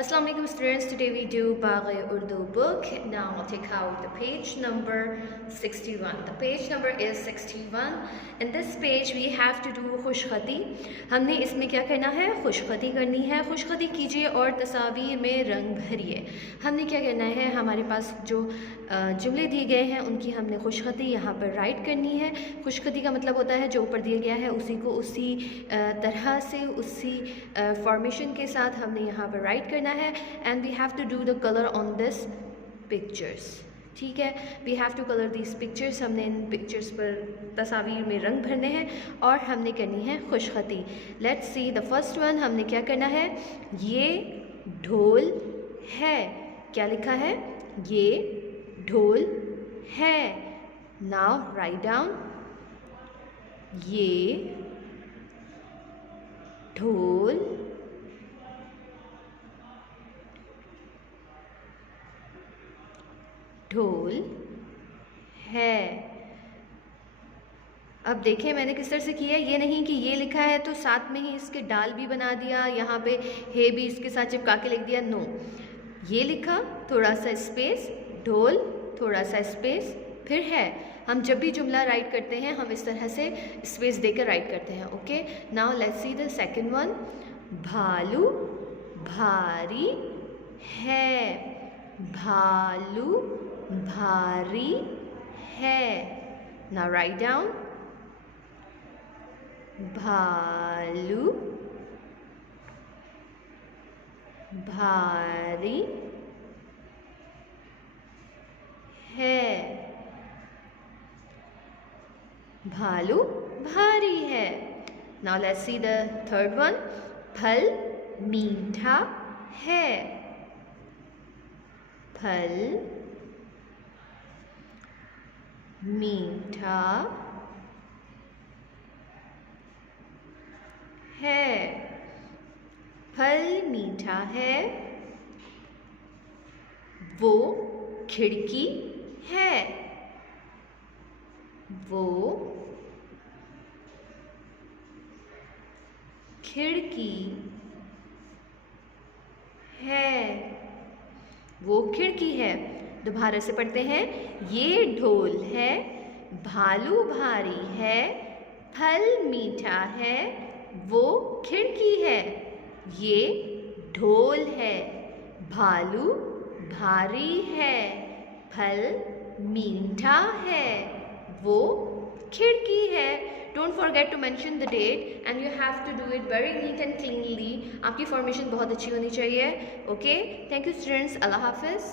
Assalamu alaikum students, today we do Bagh Urdu book. Now I'll take out the page number 61. The page number is 61. In this page we have to do खुशखती. हमने इसमें क्या करना है, खुशखती करनी है. खुशखती कीजिए और तस्वीर में रंग भरिए. हमने क्या करना है, हमारे पास जो जुमले दिए गए हैं उनकी हमने खुशखती यहाँ पर राइट करनी है. खुशखती का मतलब होता है जो ऊपर दिया गया है उसी को उसी तरह से उसी फॉर्मेशन के साथ हमने यहाँ पर राइट करना है. And we have to do the colour on this pictures. ठीक है, we have to colour these pictures. हमने इन पिक्चर्स पर तस्वीर में रंग भरने हैं और हमने करनी है खुशखती. Let's see the first one. हमने क्या करना है, ये ढोल है. क्या लिखा है, ये ढोल है. नाउ राइट डाउन, ये ढोल है. अब देखें मैंने किस तरह से किया है. ये नहीं कि ये लिखा है तो साथ में ही इसके डाल भी बना दिया, यहाँ पे है भी इसके साथ चिपका के लिख दिया. नो, ये लिखा, थोड़ा सा स्पेस, ढोल, थोड़ा सा स्पेस, फिर है. हम जब भी जुमला राइट करते हैं हम इस तरह से स्पेस देकर राइट करते हैं. Okay, now let's see the second one. भालू भारी है. भालू भारी है. नाउ राइट डाउन, भालू भारी है. भालू भारी है. Now let's see the third one. फल मीठा है. फल मीठा है. फल मीठा है. वो खिड़की है. वो खिड़की है. वो खिड़की है. दोबारा से पढ़ते हैं. ये ढोल है. भालू भारी है. फल मीठा है. वो खिड़की है. ये ढोल है. भालू भारी है. फल मीठा है. वो खिड़की है. Don't forget to mention the date and you have to do it very neat and cleanly. आपकी फॉर्मेशन बहुत अच्छी होनी चाहिए. Okay, thank you students. अल्लाह हाफिज़.